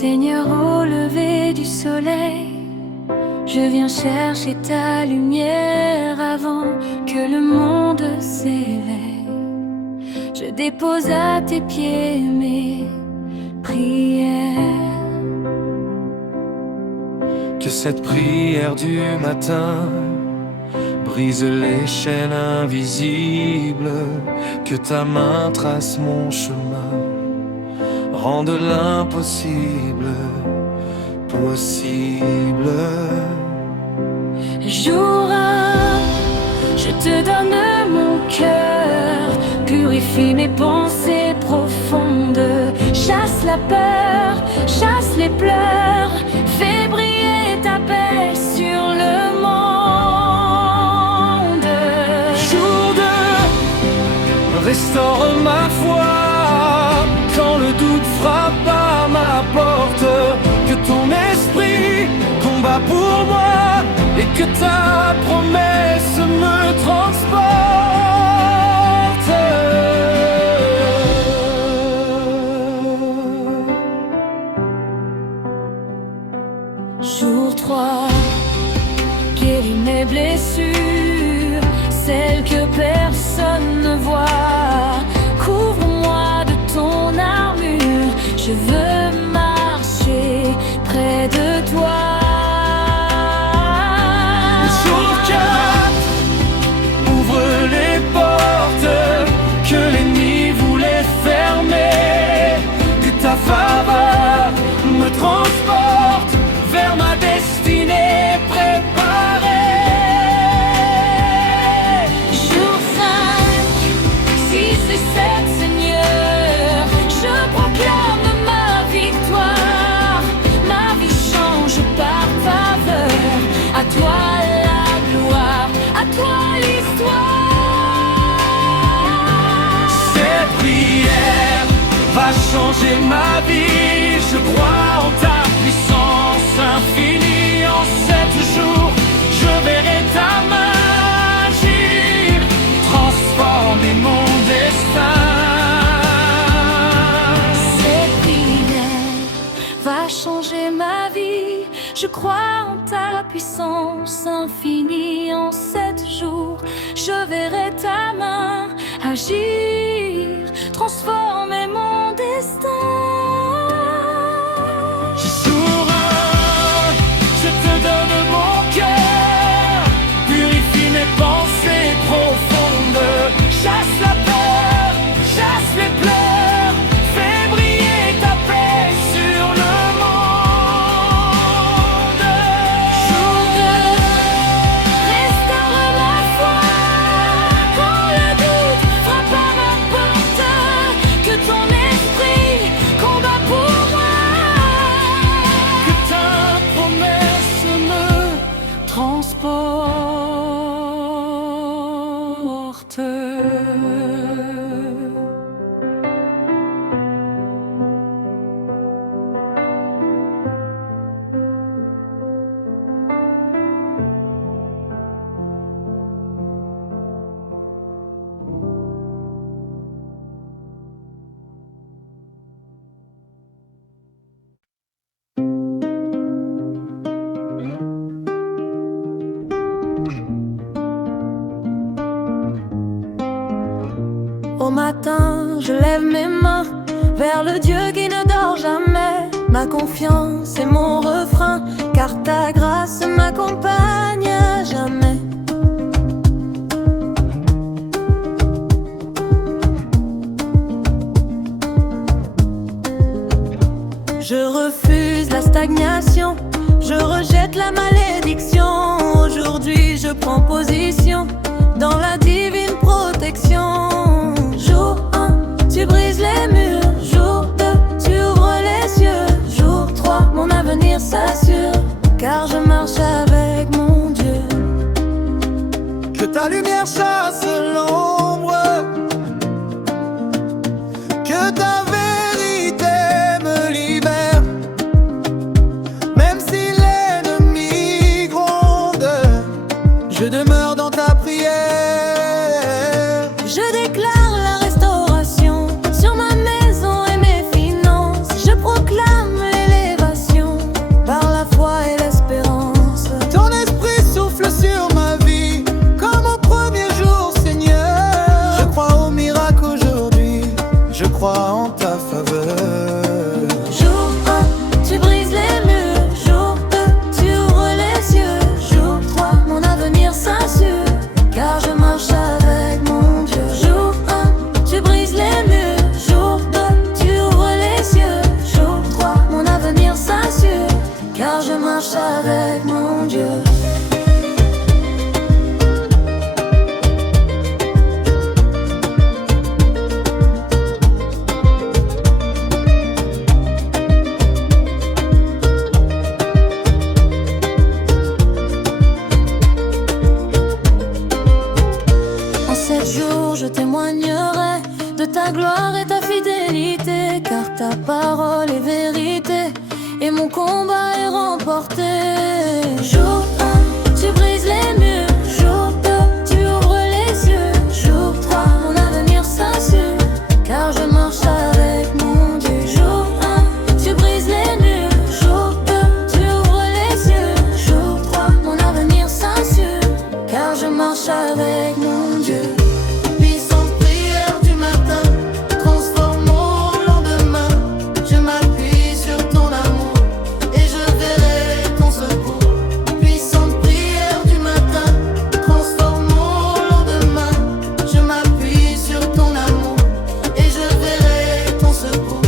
Seigneur, au lever du soleil, je viens chercher ta lumière avant que le monde s'éveille. Je dépose à tes pieds mes prières. Que cette prière du matin brise les chaînes invisibles, que ta main trace mon chemin, rende l'impossible possible. Jour 1, je te donne mon cœur, purifie mes pensées profondes, chasse la peur, chasse les pleurs, fais briller ta paix sur le monde. Jour 2, restaure ma foi quand le doute frappe à ma porte, que ton esprit combat pour moi et que ta promesse me transporte. Jour 3, guéris mes blessures, celles que personne ne voit. Couvre-moi de ton armure, je veux marcher près de toi. Jour 4, ouvre les portes que l'ennemi voulait fermer, que ta faveur me transporte vers ma destinée préparée. Jour 5, 6 et 7, Seigneur, je proclame ma victoire. Ma vie change par faveur. À toi la gloire, à toi l'histoire. Cette prière va changer ma vie. Je crois en ta puissance infinie. En 7 jours, je verrai ta main agir, transformer mon destin. Cette prière va changer ma vie. Je crois en ta puissance infinie. En 7 jours, je verrai ta main agir, transformer mon destin. Jour 1, je te donne mon cœur, purifie mes pensées profondes, chasse la peur, chasse les pleurs, fais briller ta paix sur le monde. Jour 2, restaure ma foi quand le doute frappe à ma porte, que ton esprit combat pour moi, Que ta promesse me transporte. Au matin, je lève mes mains vers le Dieu qui ne dort jamais. Ma confiance est mon refrain, car ta grâce m'accompagne à jamais. Je refuse la stagnation, je rejette la malédiction. Aujourd'hui, je prends position dans la divine protection. Jour 1, tu brises les murs. Jour 2, tu ouvres les cieux. Jour 3, mon avenir s'assure, car je marche avec mon Dieu. Que ta lumière chasse l'ombre, que ta vérité me libère. Même si l'ennemi gronde, je demeure dans ta prière. marche avec mon Dieu. En 7 jours, je témoignerai de ta gloire et ta fidélité, car ta parole est vérité et mon combat est remporté. Jour 1, tu brises les murs. Jour 2, tu ouvres les yeux. Jour 3, mon avenir s'assure, car je marche avec mon Dieu. Jour 1, tu brises les murs. Jour 2, tu ouvres les yeux. Jour 3, mon avenir s'assure, car je marche avec mon Dieu. Puissante prière du matin, transforme mon lendemain. Je m'appuie sur ton amour et je verrai ton secours. Puissante prière du matin, transforme mon lendemain. Je m'appuie sur ton amour et je verrai ton secours.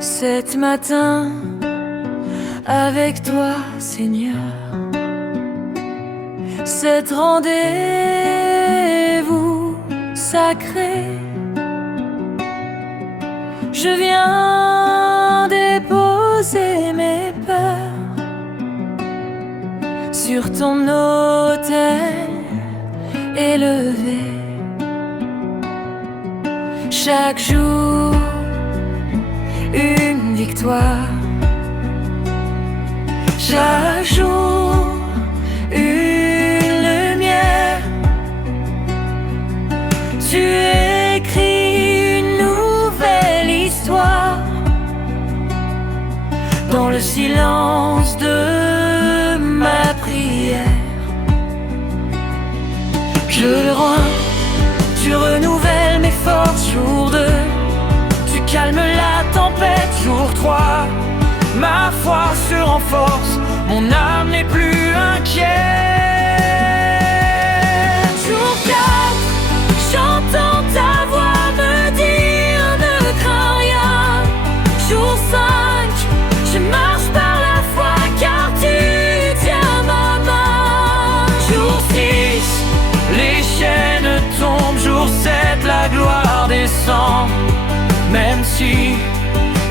Cet matin, avec toi, Seigneur, cet rendez-vous sacré, je viens déposer mes peurs sur ton autel élevé. Chaque jour, une victoire. Chaque jour, une lumière. Tu écris une nouvelle histoire dans le silence de ma prière. Je le rends, tu renouvelles mes forces. Jour 2, tu calmes la tempête. Jour 3, ma foi se renforce, mon âme n'est plus inquiète. Jour 4, j'entends ta voix me dire ne crains rien. Jour 5, je marche par la foi car tu tiens ma main. Jour 6, les chaînes tombent. Jour 7, la gloire descend. Même si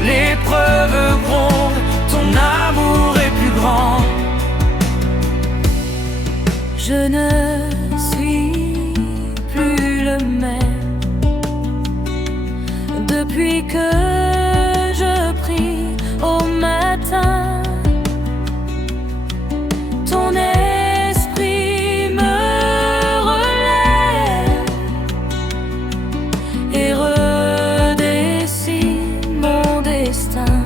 l'épreuve gronde, ton amour est plus grand. Je ne suis plus le même depuis que je prie au matin. Ton esprit me relève et redessine mon destin.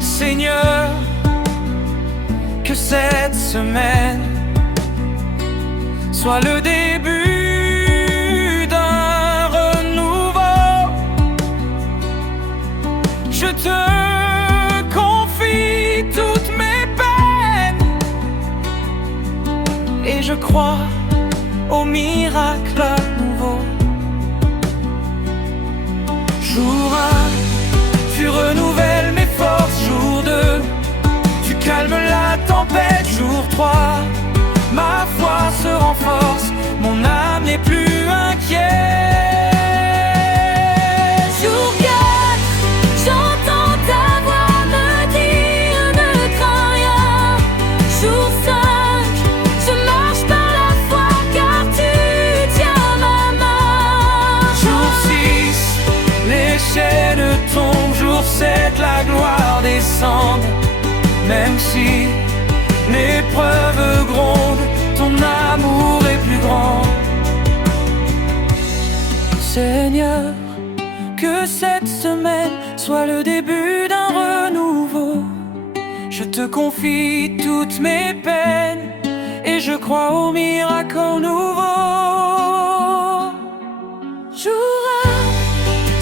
Seigneur, que cette semaine soit le début d'un renouveau. Je te confie toutes mes peines et je crois au miracle nouveau. Jour 1, tu renouvelles mes forces. Jour 2, tu calmes la tempête. Jour 3, ma foi se renforce, mon âme n'est plus inquiète. Jour 4, j'entends ta voix me dire ne crains rien. Jour 5, je marche par la foi car tu tiens ma main. Jour 6, les chaînes tombent. Jour 7, la gloire descend. Même si l'épreuve gronde, ton amour est plus grand. Seigneur, que cette semaine soit le début d'un renouveau. Je te confie toutes mes peines et je crois au miracle nouveau. Jour 1,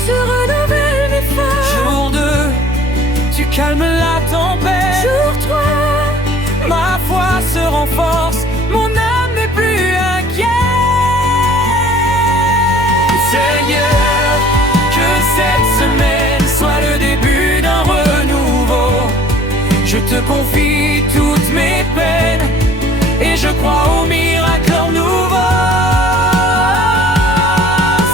se renouvelle mes forces. Jour 2, tu calmes la tempête. Jour 3, ma foi se renforce, mon âme n'est plus inquiète. Seigneur, que cette semaine soit le début d'un renouveau. Je te confie toutes mes peines et je crois au miracle nouveau.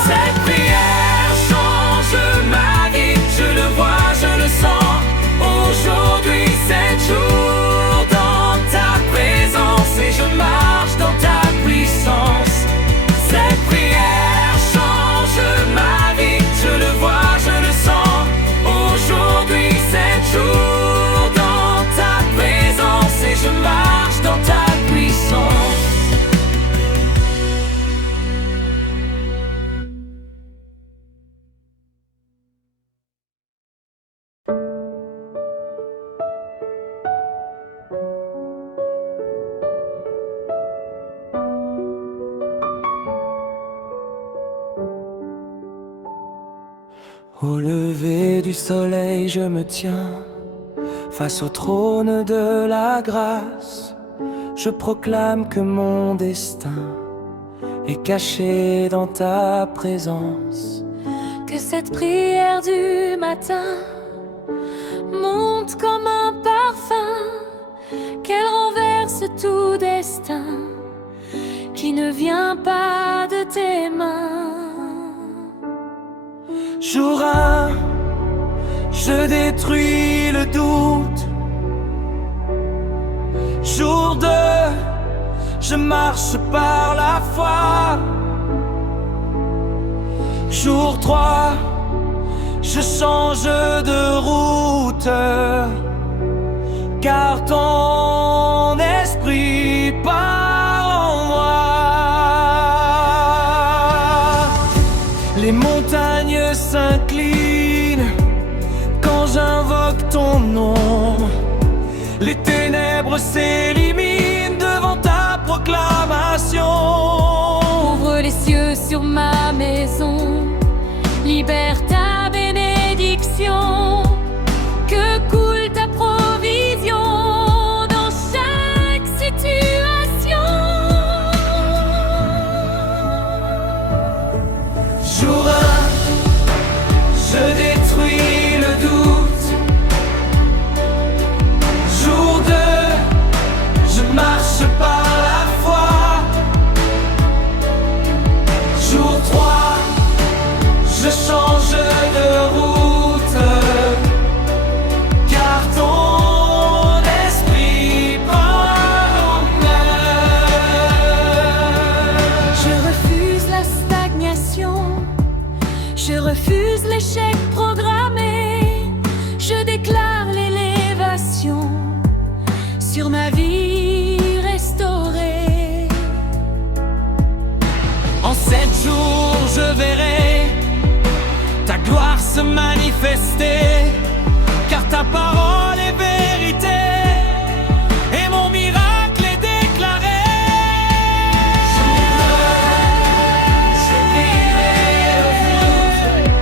Cette prière change ma vie, je le vois, je le sens. Aujourd'hui c'est jour dans ta présence et je marche dans ta puissance. Cette prière change ma vie, je le vois, je le sens. Aujourd'hui c'est jour dans ta présence et je marche dans ta puissance. Au lever du soleil, je me tiens face au trône de la grâce. Je proclame que mon destin est caché dans ta présence. que cette prière du matin monte comme un parfum, qu'elle renverse tout destin qui ne vient pas de tes mains. Jour 1, je détruis le doute. Jour 2, je marche par la foi. Jour 3, je change de route, car ton esprit part en moi. Les montagnes s'inclinent quand j'invoque ton nom. Les ténèbres s'éliminent devant ta proclamation. Ouvre les cieux sur ma maison, libère ta bénédiction, que coule ta provision dans chaque situation. Jour 1, je détruis le doute. Jour 2, je marche par la foi. Jour 3, je change de route, car ton esprit part en moi. Je refuse la stagnation, je refuse l'échec programmé, je déclare l'élévation sur ma vie restaurée. En 7 jours, je verrai ta gloire se manifester, car ta parole est vérité et mon miracle est déclaré. Je vivrai le fruit.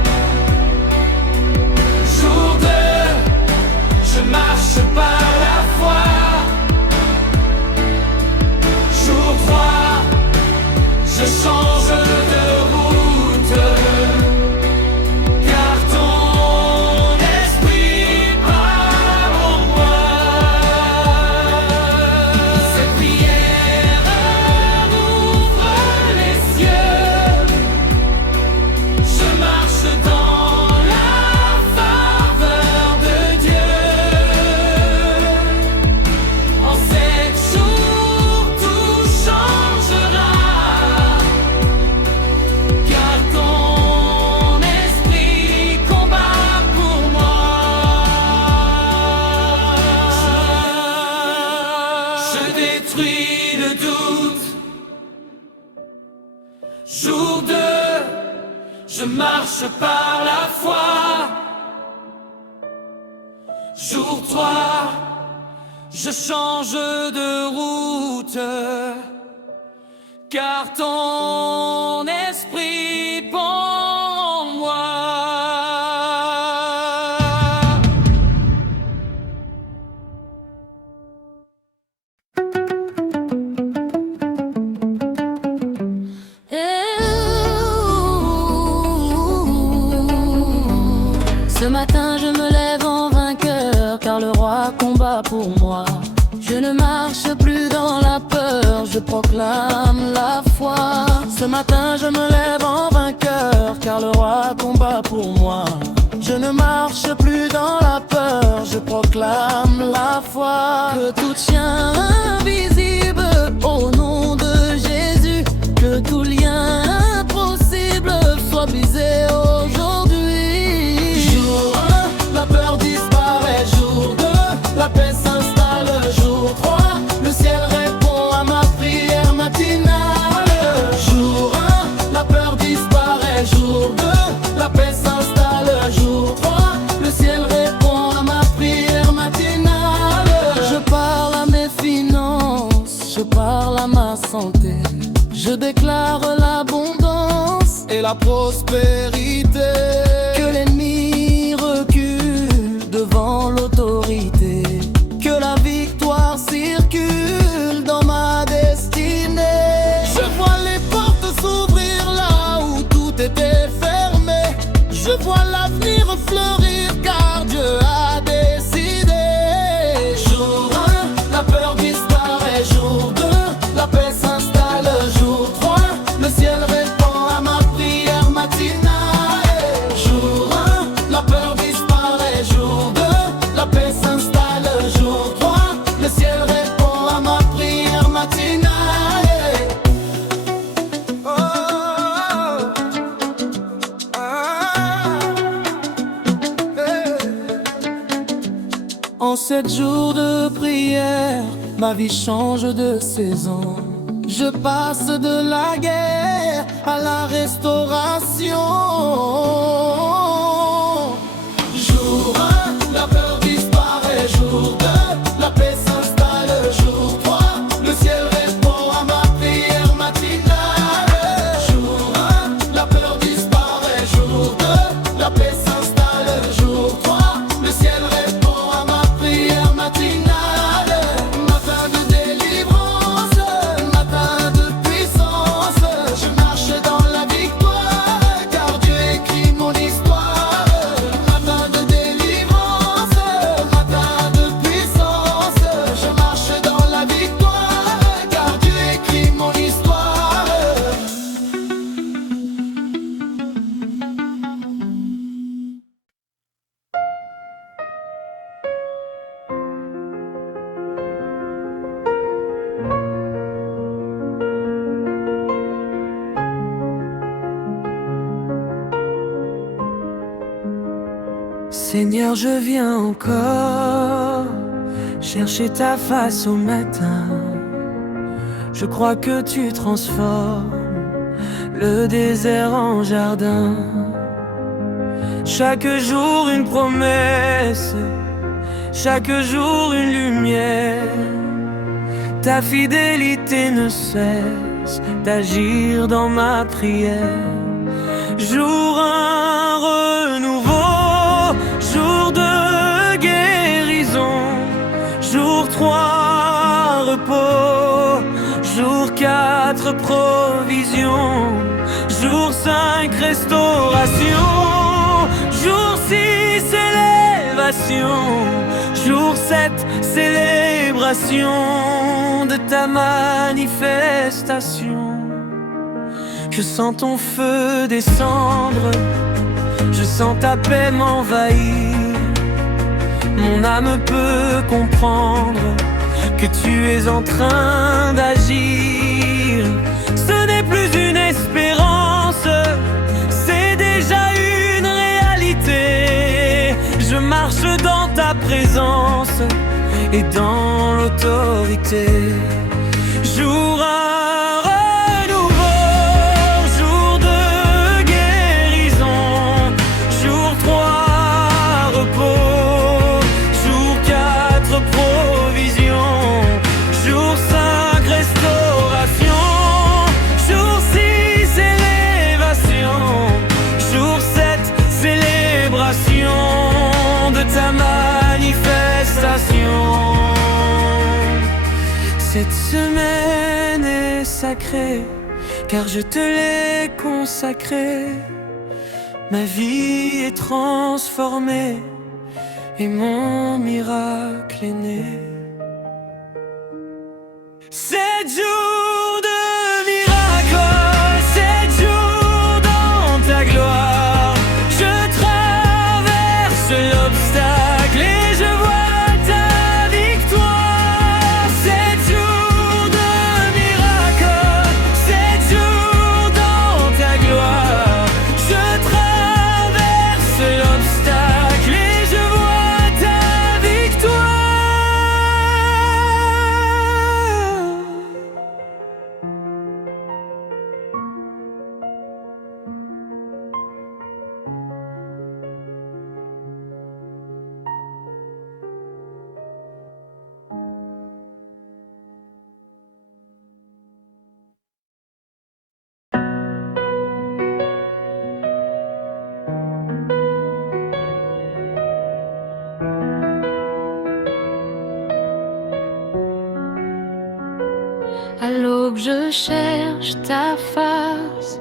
Jour 2, je marche par la foi. Jour 3, je change de route, car ton esprit part en moi. Cette prière ouvre les cieux. Je marche dans la faveur de Dieu. En 7 jours, tout changera, car ton esprit combat pour moi. Je détruis le doute. Jour 2, je marche par la foi. Jour 3, je change de route, car ton esprit pend en moi. Ce matin je me lève en vainqueur, car le roi combat pour moi. Je ne marche plus dans la peur, je proclame la foi. Ce matin je me lève en vainqueur, car le roi combat pour moi. Je ne marche plus dans la peur, je proclame la foi. Que tout chien invisible au nom de Jésus, que tout lien impossible soit brisé aujourd'hui. Jour 1, la peur disparaît. Jour 2, la paix s'installe. Jour 3, le ciel répond à ma prière matinale. Jour 1, la peur disparaît. Jour 2, la paix s'installe. Jour 3, le ciel répond à ma prière matinale. Je parle à mes finances, je parle à ma santé. Je déclare l'abondance Et la prospérité. que l'ennemi recule devant l'autorité. Que la victoire circule dans ma destinée. Je vois les portes s'ouvrir là où tout était fermé. Je vois l'avenir fleurir car Dieu a décidé. Jour 1, la peur disparaît. Jour 2, la paix s'installe. Jour 3, le ciel répond à ma prière matinale. Jour 1, la peur disparaît. Jour 2, la paix s'installe. Jour 3, le ciel répond à ma prière matinale. Oh, En 7 jours de prière, ma vie change de saison. Je passe de la guerre à la restauration. Jour 1, la peur disparaît. Jour 2, la paix s'installe. Jour 3, le ciel répond à ma prière matinale. Jour 1, la peur disparaît. Jour 2, la paix s'installe. Jour 3, le ciel répond à ma prière matinale. Matin de délivrance, matin de puissance. Je marche dans la victoire, car Dieu écrit mon histoire. Matin de délivrance, matin de puissance. Je marche dans la victoire, car Dieu écrit mon histoire. Seigneur, je viens encore chercher ta face au matin. Je crois que tu transformes le désert en jardin. Chaque jour une promesse, chaque jour une lumière. Ta fidélité ne cesse d'agir dans ma prière. Jour 1, renouveau, jour 2, guérison, jour 3, repos, jour 4, provision, jour 5, restauration, jour 6, élévation, jour 7, célébration de ta manifestation. Je sens ton feu descendre, je sens ta paix m'envahir. Mon âme peut comprendre que tu es en train d'agir. Ce n'est plus une espérance, c'est déjà une réalité. Je marche dans ta présence et dans l'autorité. Jour 1, renouveau, jour 2, guérison, jour 3, repos, jour 4, provision, Cette semaine est sacrée, car je te l'ai consacrée. Ma vie est transformée et mon miracle est né. 7 jours de miracle, 7 jours dans ta gloire. Je traverse l'obstacle et je vois ta victoire. 7 jours de miracle, 7 jours dans ta gloire. Je traverse l'obstacle et je vois ta victoire. À l'aube, je cherche ta face.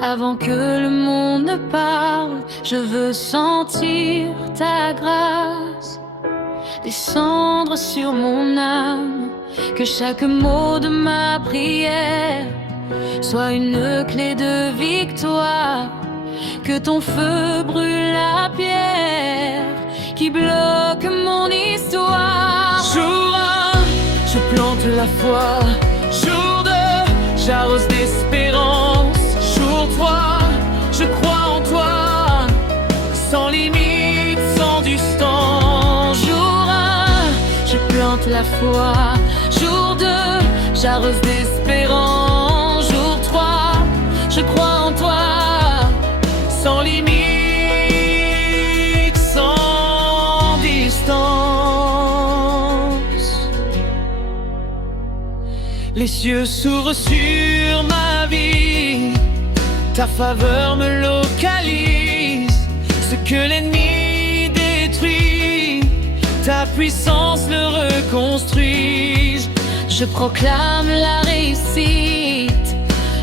Avant que le monde ne parle, je veux sentir ta grâce descendre sur mon âme. Que chaque mot de ma prière soit une clé de victoire. Que ton feu brûle la pierre qui bloque mon histoire. Jour 1, je plante la foi. Jour 2, j'arrose d'espérance. Jour 3, je crois en toi, sans limite, sans distance. Jour 1, je plante la foi. Jour 2, j'arrose d'espérance. Jour 3, je crois en toi, Sans limite, sans distance. Les cieux s'ouvrent sur ma vie, ta faveur me localise. Ce que l'ennemi détruit, ta puissance le reconstruit. je proclame la réussite.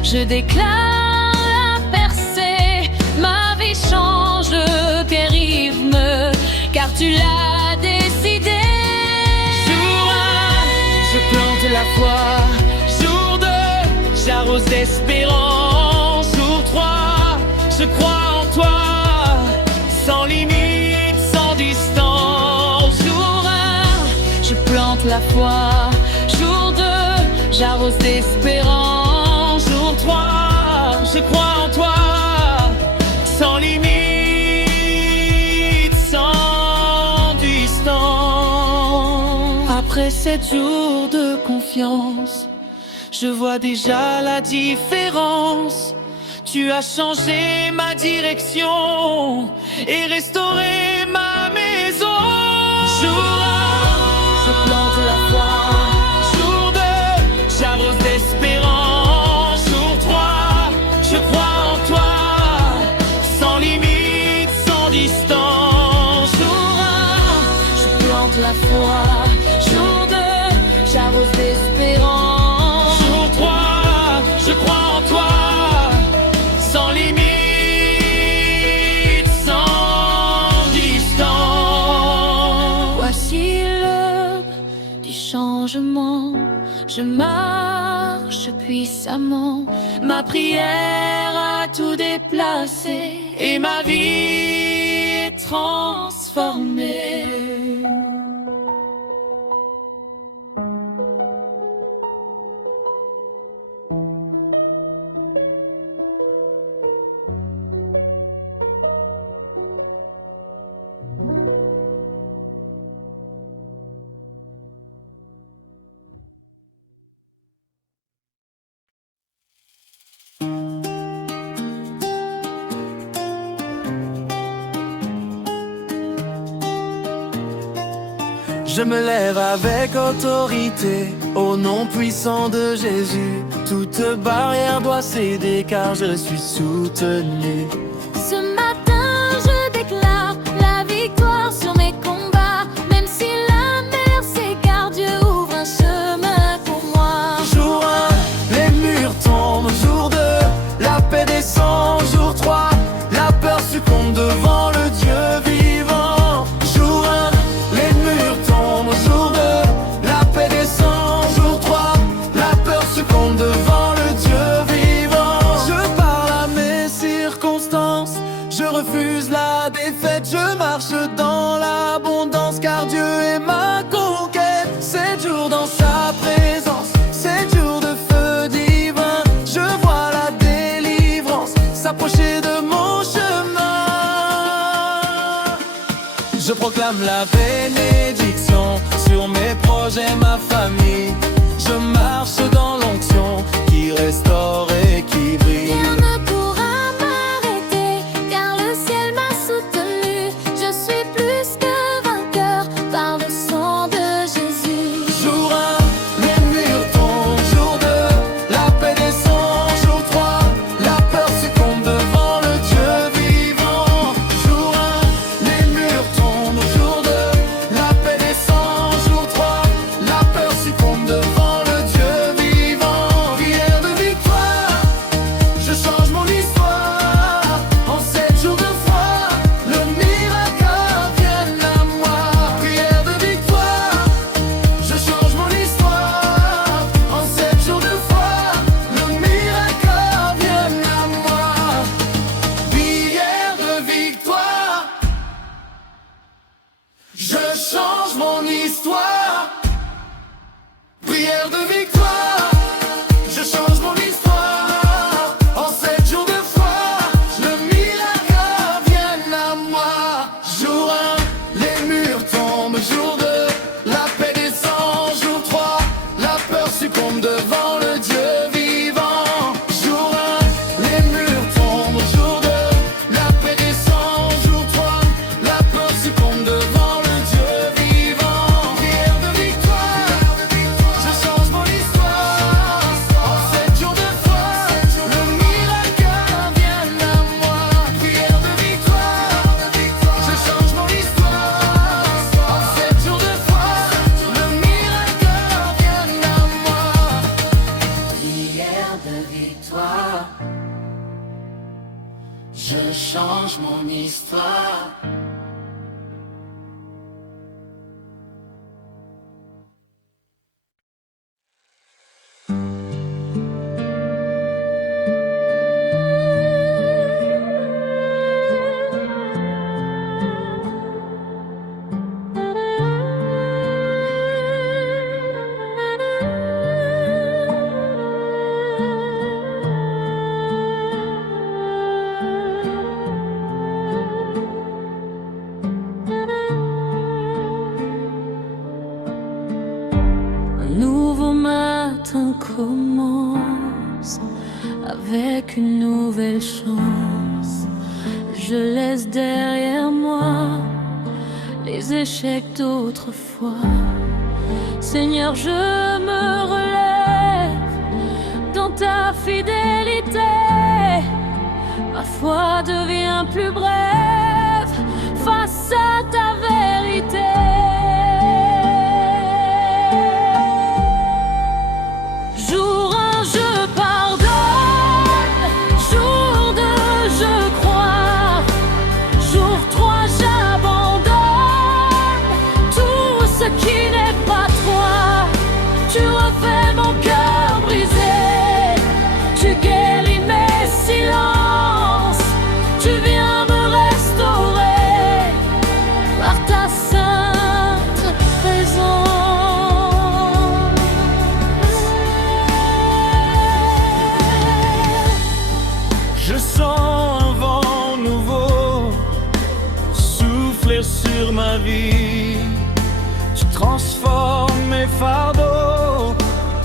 Je déclare la percée. Ma vie change tes rythmes, car tu l'as décidé. Jour 1, je plante la foi. Jour 2, j'arrose d'espérance. Jour 3, je crois en toi, sans limite, sans distance. Jour 1, je plante la foi. Jour 2, j'arrose d'espérance. Jour 3, je crois en toi, sans limite, sans distance. Après 7 jours de confiance, je vois déjà la différence. Tu as changé ma direction et restauré ma maison. Jour 1, je plante la foi. Jour 2, j'arrose d'espérance. Jour 3, je crois en toi, sans limite, sans distance. Jour 1, je plante la foi. Jour 2, j'arrose d'espérance. Jour 3, je crois en toi, sans limite, sans distance. Voici l'heure du changement. Je marche puissamment. Ma prière a tout déplacé et ma vie est transformée. Je me lève avec autorité, au nom puissant de Jésus. Toute barrière doit céder car je suis soutenu. Ce matin, je déclare la victoire sur mes combats. Même si la mer s'égare, Dieu ouvre un chemin jours dans sa présence, 7 jours de feu divin. Je vois la délivrance s'approcher de mon chemin. Je proclame la bénédiction sur mes projets, ma famille. Je marche dans l'onction qui restaure et qui brille. Rien ne pourra m'arrêter, car le ciel m'a soutenu. Je suis plus que vainqueur par le sang de Jésus. Jour 1, les murs tombent. Jour 2, la paix descend. Jour 3, la peur succombe devant le Dieu vivant. Jour 1, les murs tombent. Jour 2, la paix descend. Jour 3, la peur succombe devant le Dieu vivant. Prière de victoire, je change mon histoire. En 7 jours de foi, le miracle vient à moi. Prière de victoire, je change mon histoire. En 7 jours de foi, le miracle vient à moi. Prière de victoire, je change mon histoire. Prière de victoire, je change mon histoire. En 7 jours de foi, le miracle vient à moi. Jour 1, les murs tombent. Jour 2, la paix descend. Jour 3, la peur succombe devant le Dieu vivant. Jour 1, les murs tombent. Jour 2, la paix descend. Jour 3, la peur succombe devant le Dieu vivant. Prière de victoire, je change mon histoire. En 7 jours de foi, le miracle vient à moi. Prière de victoire, je change mon histoire. En 7 jours de foi, le miracle vient à moi. Prière de victoire, je change mon histoire. Un nouveau matin commence avec une nouvelle chance. Je laisse derrière moi les échecs d'autrefois. Seigneur, je me relève dans ta fidélité. Ma foi devient plus brève face à ta vérité. Jour 1, je pardonne. Jour 2, je crois. Jour 3, j'abandonne tout ce qui n'est pas toi. Tu refais mon cœur brisé. Tu guéris mes silences. Tu viens me restaurer par ta sainte présence. Je sens un vent nouveau souffler sur ma vie. Tu transformes mes fardeaux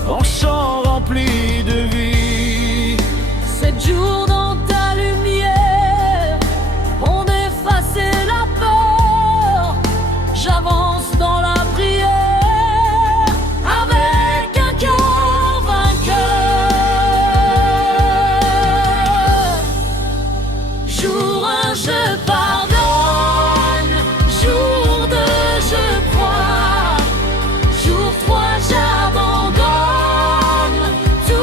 en chants remplis de vie. 7 jours dans ta lumière ont effacé la peur. J'avance dans la prière avec un cœur vainqueur. Jour 1, je pardonne. Jour 2, je crois. Jour 3, j'abandonne tout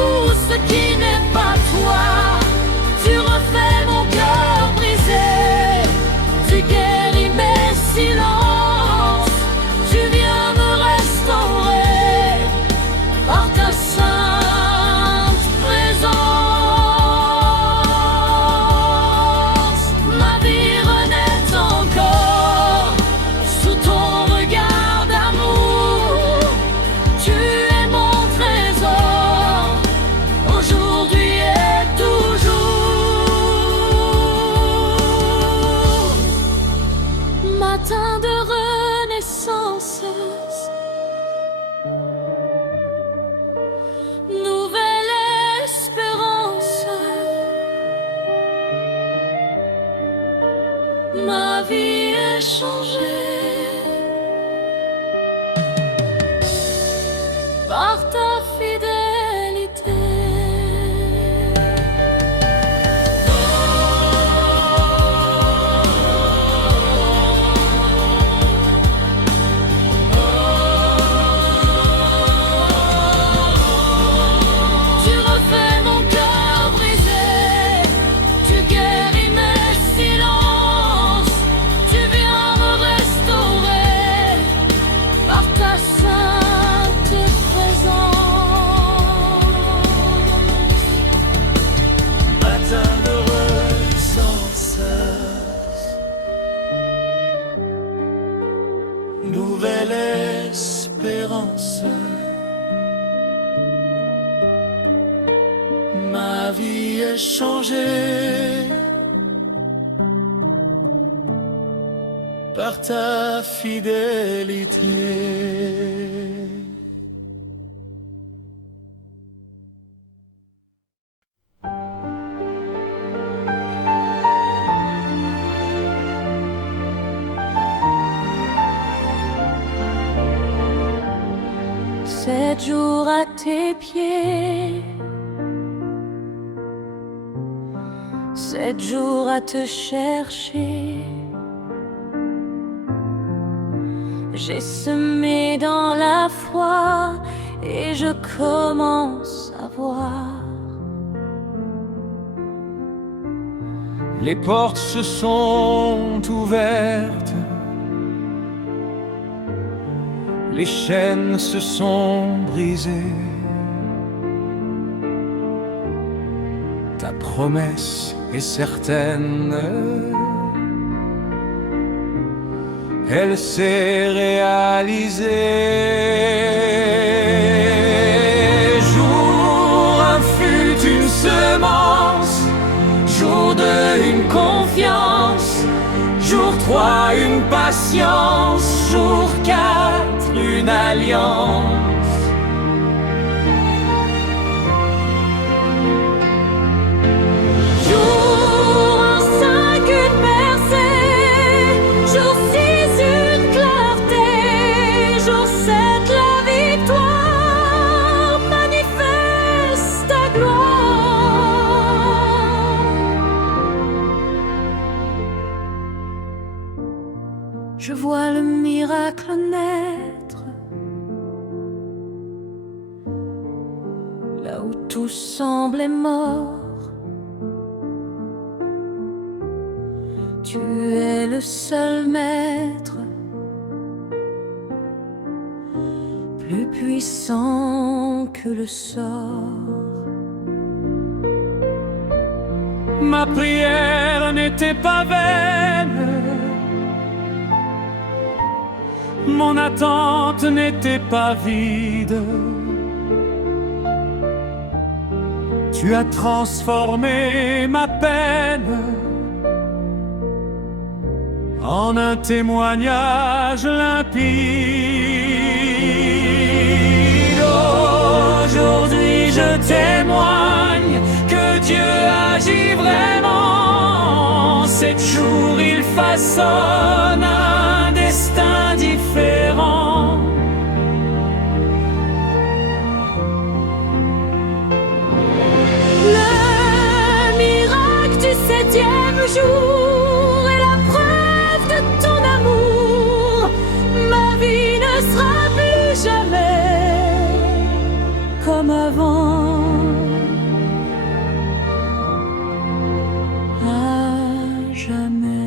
est changée par ta fidélité. Tu refais mon cœur brisé, tu guéris mes silences, tu viens me restaurer par ta sainte présence. Matin de renaissance, nouvelle espérance. Ma vie est changée par ta fidélité. Sept jours à tes pieds, 7 jours à te chercher. J'ai semé dans la foi et je commence à voir. Les portes se sont ouvertes, les chaînes se sont brisées. Ta promesse est certaine, elle s'est réalisée. Jour 1 fut une semence, jour 2 une confiance, jour 3 une patience, jour 4 une alliance. Jour 5 une percée, jour 6 une clarté, jour 7 la victoire manifeste ta gloire. Je vois le miracle naître, là où tout semblait mort. Tu es le seul maître, plus puissant que le sort. Ma prière n'était pas vaine, mon attente n'était pas vide. Tu as transformé ma peine en un témoignage limpide. Aujourd'hui je témoigne que Dieu agit vraiment. 7 jours il façonne un destin différent. Le miracle du 7e jour est la preuve de ton amour. Ma vie ne sera plus jamais comme avant. À jamais.